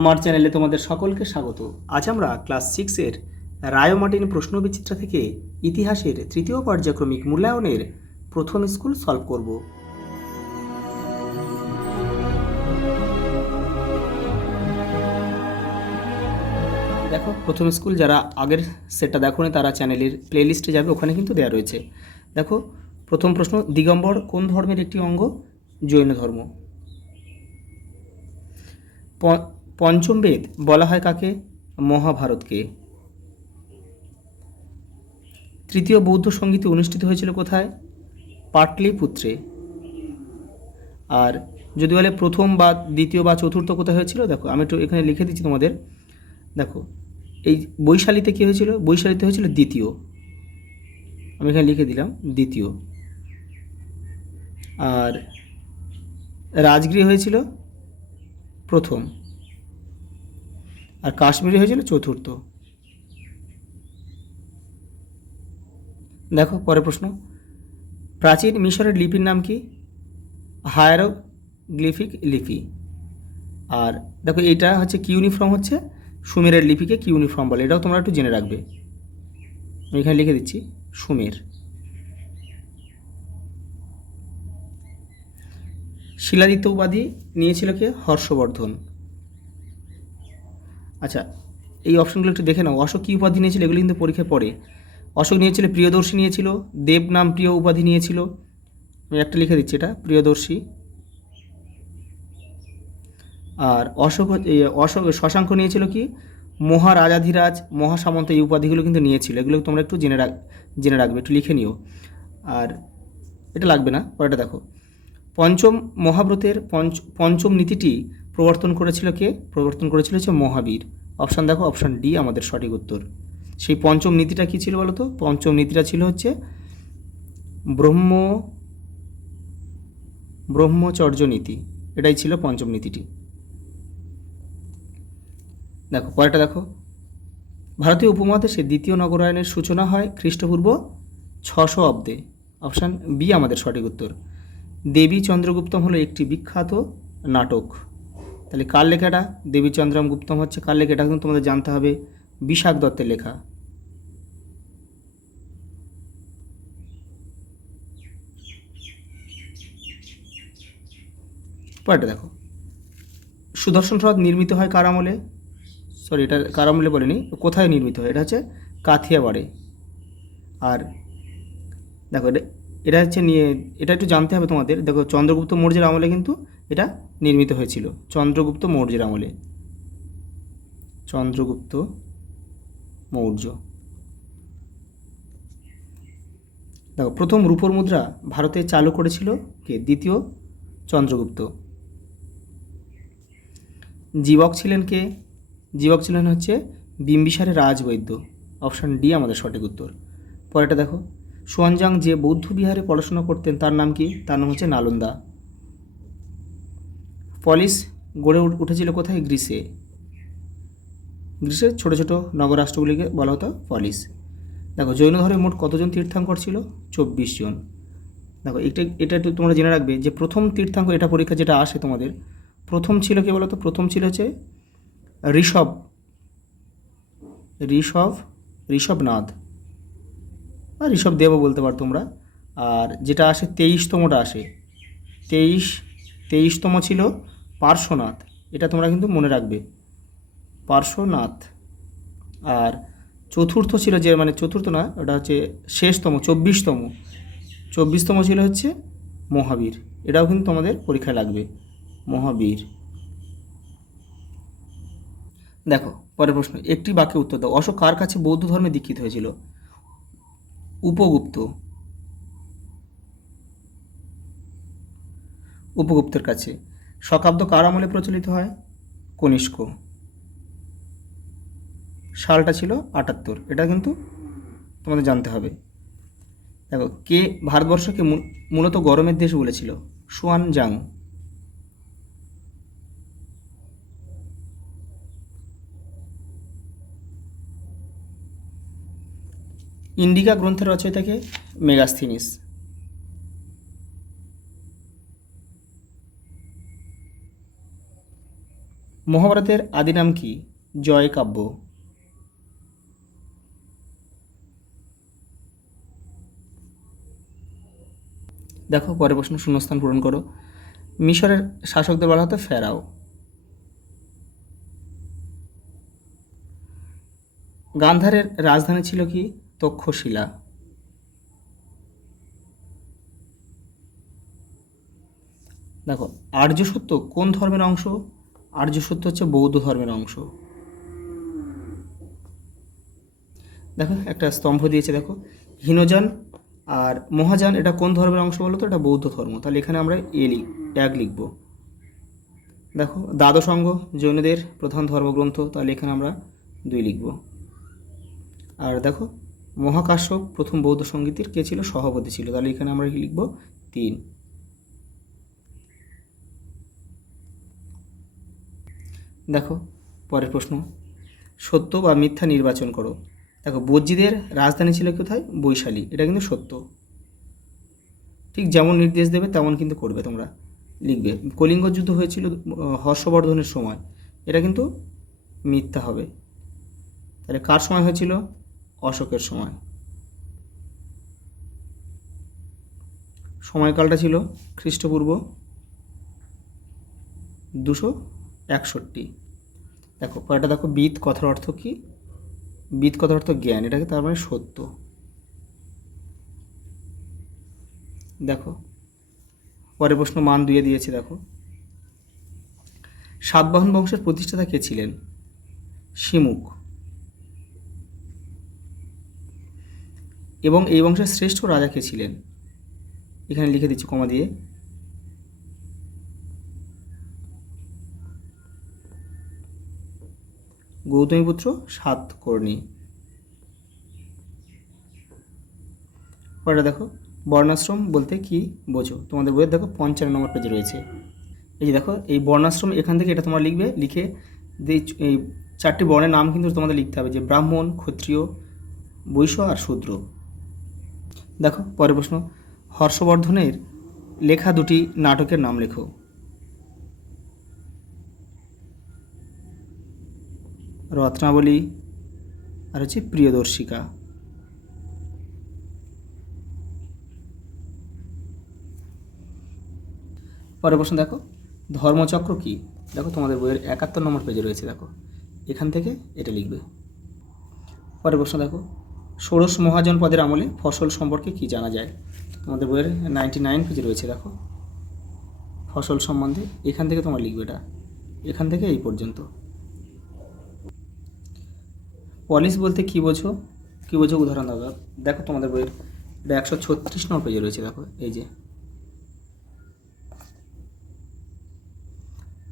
আমার চ্যানেলে তোমাদের সকলকে স্বাগত। আজ আমরা ক্লাস 6-এর রায় ও মার্টিন প্রশ্নবিচিত্রা থেকে ইতিহাসের তৃতীয় পর্যায়ক্রমিক মূল্যায়নের প্রথম স্কুল সলভ করব। দেখো, প্রথম স্কুল যারা আগের সেটটা দেখোনি তারা চ্যানেলের প্লেলিস্টে যাবে, ওখানে কিন্তু দেওয়া রয়েছে। দেখো, প্রথম প্রশ্ন, দিগম্বর কোন ধর্মের একটি অঙ্গ? জৈন ধর্ম। পঞ্চম বেদ বলা হয় কাকে? মহাভারতকে। তৃতীয় বৌদ্ধ সঙ্গীত অনুষ্ঠিত হয়েছিল কোথায়? পাটলিপুত্রে। আর যদি বলে প্রথম বা দ্বিতীয় বা চতুর্থ কোথায় হয়েছিল, দেখো আমি একটু এখানে লিখে দিচ্ছি তোমাদের। দেখো, এই বৈশালীতে কী হয়েছিল? বৈশালীতে হয়েছিল দ্বিতীয়, আমি এখানে লিখে দিলাম দ্বিতীয়। আর রাজগৃহে হয়েছিল প্রথম, আর কাশ্মীরে হয়েছিল চতুর্থ। দেখো পরের প্রশ্ন, প্রাচীন মিশরের লিপির নাম কি? হায়ারোগ্লিফিক লিপি। আর দেখো, এইটা হচ্ছে কিউনিফর্ম, হচ্ছে সুমেরের লিপিকে কিউনিফর্ম বলে, এটাও তোমরা একটু জেনে রাখবে। আমি এখানে লিখে দিচ্ছি সুমের। শিলাদিত্য উপাধি নিয়েছিল কে? হর্ষবর্ধন। আচ্ছা, এই অপশনগুলো একটু দেখে নাও। অশোক কী উপাধি নিয়েছিল? এগুলো কিন্তু পরীক্ষায় পড়ে। অশোক নিয়েছিল প্রিয়দর্শী নিয়েছিল, দেব নাম প্রিয় উপাধি নিয়েছিল, আমি একটা লিখে দিচ্ছি এটা প্রিয়দর্শী। আর অশোক শশাঙ্ক নিয়েছিল কি? মহারাজাধিরাজ, মহাসামন্ত, এই উপাধিগুলো কিন্তু নিয়েছিল। এগুলো তোমরা একটু জেনে রাখবে, একটু লিখে নিও। আর এটা লাগবে না, পরেটা দেখো, পঞ্চম মহাব্রতের পঞ্চম নীতিটি প্রবর্তন করেছিল কে? প্রবর্তন করেছিল হচ্ছে মহাবীর। অপশান দেখো, অপশান ডি আমাদের সঠিক উত্তর। সেই পঞ্চম নীতিটা কী ছিল বলো তো? পঞ্চম নীতিটা ছিল হচ্ছে ব্রহ্মচর্য নীতি, এটাই ছিল পঞ্চম নীতিটি। দেখো পরেরটা দেখো, ভারতীয় উপমহাদেশে দ্বিতীয় নগরায়নের সূচনা হয় খ্রিস্টপূর্ব 600 অব্দে। অপশান বি আমাদের সঠিক উত্তর। দেবী চন্দ্রগুপ্তম হলো একটি বিখ্যাত নাটক। তাহলে কার লেখাটা? দেবী চন্দ্রম গুপ্তম হচ্ছে কার লেখা? এটা কিন্তু তোমাদের জানতে হবে, বিশাখ দত্তের লেখা। পরেরটা দেখো, সুদর্শন হ্রদ নির্মিত হয় কার আমলে? সরি, এটা কার আমলে বলেনি, কোথায় নির্মিত হয়? এটা হচ্ছে কাথিয়াবাড়ে। আর দেখো, এটা হচ্ছে এটা একটু জানতে হবে তোমাদের। দেখো, চন্দ্রগুপ্ত মৌর্যের আমলে কিন্তু এটা নির্মিত হয়েছিল, চন্দ্রগুপ্ত মৌর্যের আমলে। চন্দ্রগুপ্ত মৌর্য। দেখো, প্রথম রূপোর মুদ্রা ভারতে চালু করেছিল কে? দ্বিতীয় চন্দ্রগুপ্ত। জীবক ছিলেন কে? জীবক ছিলেন হচ্ছে বিম্বিসারের রাজবৈদ্য। অপশান ডি আমাদের সঠিক উত্তর। পরেরটা দেখো, সুয়ানজাং যে বৌদ্ধ বিহারে পড়াশোনা করতেন তার নাম কি? তার নাম হচ্ছে নালন্দা। পলিস গড়ে উঠেছিল কোথায়? গ্রিসে। গ্রিসের ছোটো ছোটো নগরাষ্ট্রগুলিকে বলা হতো পলিস। দেখো, জৈন ধর্মে মোট কতজন তীর্থাঙ্কর ছিল? 24 জন। দেখো, এটা একটু তোমরা জেনে রাখবে যে প্রথম তীর্থাঙ্কর, এটা পরীক্ষা যেটা আসে তোমাদের, প্রথম ছিল কে বলো তো? প্রথম ছিল হচ্ছে ঋষভনাথ বা ঋষভদেবও বলতে পারো তোমরা। আর যেটা আসে 23তমটা আসে, 23তম ছিল পার্শ্বনাথ। এটা তোমরা কিন্তু মনে রাখবে, পার্শ্বনাথ। আর চতুর্থ ছিল যে, মানে চতুর্থ না, ওটা হচ্ছে শেষতম, 24তম ছিল হচ্ছে মহাবীর। এটাও কিন্তু তোমাদের পরীক্ষায় লাগবে, মহাবীর। দেখো পরের প্রশ্ন, একটি বাক্যে উত্তর দাও। অশোক কার কাছে বৌদ্ধ ধর্মে দীক্ষিত হয়েছিল? উপগুপ্তের কাছে। শকাব্দ কার আমলে প্রচলিত হয়? কনিষ্ক। সালটা ছিল 78, এটা কিন্তু তোমাদের জানতে হবে। দেখো, কে ভারতবর্ষকে মূলত গরমের দেশ বলেছিল? সুয়ানজাং। ইন্ডিকা গ্রন্থের রচয়িতাকে? মেগাস্থিনিস। মহাভারতের আদি নাম কি? জয় কাব্য। দেখো পরের প্রশ্ন, শূন্যস্থান পূরণ করো। মিশরের শাসকদের বলা হতো ফেরাও। গান্ধারের রাজধানী ছিল কি? তক্ষশিলা। দেখো আর্য সত্য কোন ধর্মের অংশ? আর্য সত্য হচ্ছে বৌদ্ধ ধর্মের অংশ। দেখো একটা স্তম্ভ দিয়েছে, দেখো হীনযান আর মহাযান এটা কোন ধর্মের অংশ বলো তো? এটা বৌদ্ধ ধর্ম। তাহলে এখানে আমরা এক লিখব। দেখো দ্বাদশাঙ্গ জৈনদের প্রধান ধর্মগ্রন্থ, তাহলে এখানে আমরা 2 লিখব। আর দেখো মহাকাশ্যপ প্রথম বৌদ্ধ সঙ্গীতের কে ছিল? সভাপতি ছিল, তাহলে এখানে আমরা কি লিখব? 3। দেখো পরের প্রশ্ন, সত্য বা মিথ্যা নির্বাচন করো। দেখো বজ্জীদের রাজধানী ছিল কোথায়? বৈশালী, এটা কিন্তু সত্য। ঠিক যেমন নির্দেশ দেবে তেমন কিন্তু করবে, তোমরা লিখবে। কলিঙ্গ যুদ্ধ হয়েছিল হর্ষবর্ধনের সময়, এটা কিন্তু মিথ্যা হবে। তাহলে কার সময় হয়েছিল? অশোকের সময়। সময়কালটা ছিল খ্রিস্টপূর্ব 261। দেখো পরেরটা দেখো, বিদ কথার অর্থ কি? বিদ কথার অর্থ জ্ঞান, এটাকে তার মানে সত্য। দেখো পরের প্রশ্ন মান 2 দিয়েছে। দেখো সাতবাহন বংশের প্রতিষ্ঠাতা কে ছিলেন? শিমুখ। এবং এই বংশের শ্রেষ্ঠ রাজা কে ছিলেন? এখানে লিখে দিচ্ছি কমা দিয়ে। গৌতমীপুত্র সাতকর্ণী। পরেরটা দেখো, বর্ণাশ্রম বলতে কি বোঝো? তোমাদের বইয়ের দেখো 55 নম্বর পেজে রয়েছে। এই যে দেখো এই বর্ণাশ্রম, এখান থেকে এটা তোমরা লিখবে। লিখে এই 4টি বর্ণের নাম কিন্তু তোমাদের লিখতে হবে, যে ব্রাহ্মণ, ক্ষত্রিয়, বৈশ্য আর শূদ্র। দেখো পরের প্রশ্ন, হর্ষবর্ধনের লেখা 2টি নাটকের নাম লেখো। রত্নাবলী আর হচ্ছে প্রিয়দর্শিকা। পরের প্রশ্ন দেখো, ধর্মচক্র কি? দেখো তোমাদের বইয়ের 71 নম্বর পেজে রয়েছে। দেখো এখান থেকে এটা লিখবে। পরের প্রশ্ন দেখো, ষোড়শ মহাজন পদের আমলে ফসল সম্পর্কে কি জানা যায়? তোমাদের বইয়ের 99 পেজে রয়েছে। দেখো ফসল সম্বন্ধে এখান থেকে তোমরা লিখবে এটা, এখান থেকে এই পর্যন্ত। পলিশ বলতে কি বোঝো? কি বোঝো উদাহরণ দাও। দেখো তোমাদের বইয়ের 136 নম্বর পেজে রয়েছে। দেখো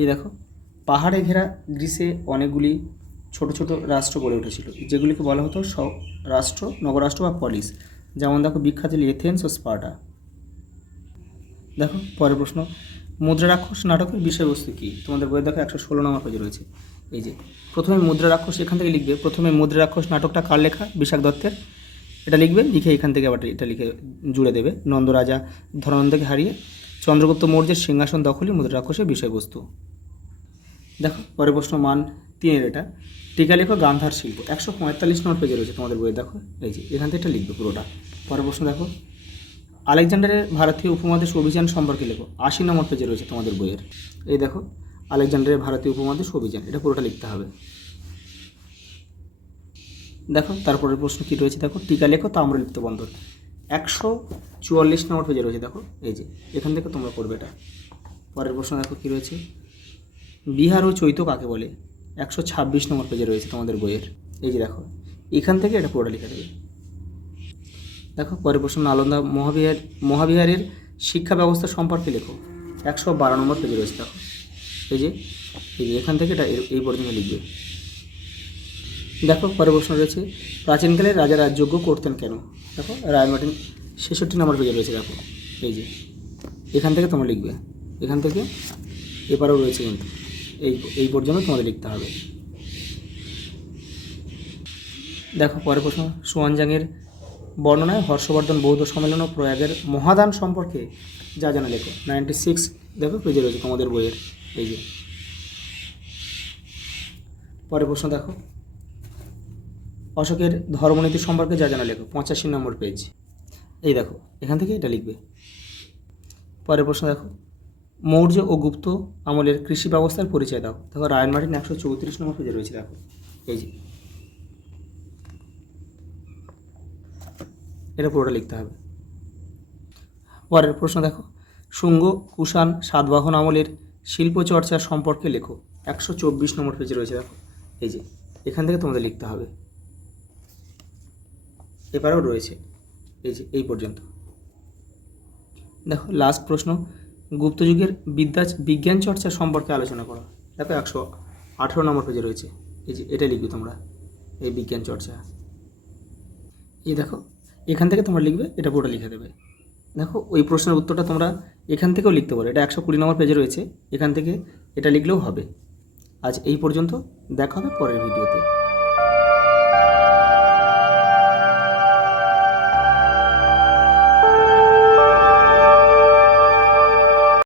এই দেখো, পাহাড়ে ঘেরা গ্রিসে অনেকগুলি ছোট ছোট রাষ্ট্র গড়ে উঠেছিল, যেগুলিকে বলা হতো রাষ্ট্র, নগরাষ্ট্র বা পলিস। যেমন দেখো বিখ্যাত ছিল এথেন্স ও স্পার্টা। দেখো পরের প্রশ্ন, মুদ্রা রাক্ষস নাটকের বিষয়বস্তু কী? তোমাদের বইয়ে দেখো 116 নম্বর পেজে রয়েছে। এই যে প্রথমে মুদ্রা রাক্ষস, এখান থেকে লিখবে। প্রথমে মুদ্রা রাক্ষস নাটকটা কার লেখা? বিশাখ দত্তের। এটা লিখবে, লিখে এখান থেকে আবার এটা লিখে জুড়ে দেবে। নন্দরাজা ধনানন্দকে হারিয়ে চন্দ্রগুপ্ত মৌর্যের সিংহাসন দখলই মুদ্রা রাক্ষসের বিষয়বস্তু। দেখো পরের প্রশ্ন মান 3 এটা, টিকা লেখো গান্ধার শিল্প। 145 নম্বর পেজে রয়েছে তোমাদের বইয়ে। দেখো এই যে এখান থেকে এটা লিখবে পুরোটা। পরের প্রশ্ন দেখো, আলেকজান্ডারের ভারতীয় উপমহাদেশ অভিযান সম্পর্কে লেখো। 80 নম্বর পেজে রয়েছে তোমাদের বইয়ের। এই দেখো আলেকজান্ডারের ভারতীয় উপমহাদেশ অভিযান, এটা পুরোটা লিখতে হবে। দেখো তারপরের প্রশ্ন কী রয়েছে? দেখো টিকা লেখো তাম্রলিপ্ত বন্দর। 144 নম্বর পেজে রয়েছে। দেখো এই যে এখান থেকে তোমরা করবে এটা। পরের প্রশ্ন দেখো কী রয়েছে, বিহার ও চৈত্য কাকে বলে? 126 নম্বর পেজে রয়েছে তোমাদের বইয়ের। এই যে দেখো এখান থেকে এটা পুরোটা লিখে দেবে। দেখো পরের প্রশ্ন, নালন্দা মহাবিহারের শিক্ষা ব্যবস্থা সম্পর্কে লেখো। 112 নম্বর পেজে রয়েছে। দেখো এই যে এখান থেকে এটা এই পর্যন্ত লিখবে। দেখো পরের প্রশ্ন রয়েছে, প্রাচীনকালে রাজারা যজ্ঞ করতেন কেন? দেখো রায়মার্টিন 66 নম্বর পেজে রয়েছে। দেখো এই যে এখান থেকে তোমরা লিখবে, এখান থেকে এপারেও রয়েছে কিন্তু এই পর্যন্ত তোমাদের লিখতে হবে। দেখো পরের প্রশ্ন, সুয়ানজাংয়ের বর্ণনায় হর্ষবর্ধন বৌদ্ধ সম্মেলন ও প্রয়াগের মহাদান সম্পর্কে যা জানা লেখো। 96 দেখো পেজে রয়েছে তোমাদের বইয়ের। এই যে পরের প্রশ্ন দেখো, অশোকের ধর্মনীতি সম্পর্কে যা জানা লেখো, 85 নম্বর পেজ। এই দেখো এখান থেকে এটা লিখবে। পরের প্রশ্ন দেখো, মৌর্য ও গুপ্ত আমলের কৃষি ব্যবস্থার পরিচয় দাও। দেখো রায়ন মার্টিন 134 নম্বর পেজে রয়েছে, দেখো এই যে এটা পুরোটা লিখতে হবে। পরের প্রশ্ন দেখো, শুঙ্গ, কুষাণ, সাতবাহন আমলের শিল্প চর্চা সম্পর্কে লেখো। 124 নম্বর পেজে রয়েছে, দেখো এই যে এখান থেকে তোমাদের লিখতে হবে। এবারেও রয়েছে এই যে এই পর্যন্ত। দেখো লাস্ট প্রশ্ন, গুপ্ত যুগের বিজ্ঞান চর্চা সম্পর্কে আলোচনা করো। দেখো 118 নম্বর পেজে রয়েছে, এই যে এটা লিখবে তোমরা, এই বিজ্ঞান চর্চা। এই দেখো এখান থেকে তোমরা লিখবে, এটা পুরোটা লিখে দেবে। দেখো ওই প্রশ্নের উত্তরটা তোমরা এখান থেকেও লিখতে পারো, এটা 120 নম্বর পেজে রয়েছে, এখান থেকে এটা লিখলেও হবে। আজ এই পর্যন্ত, দেখা হবে পরের ভিডিওতে।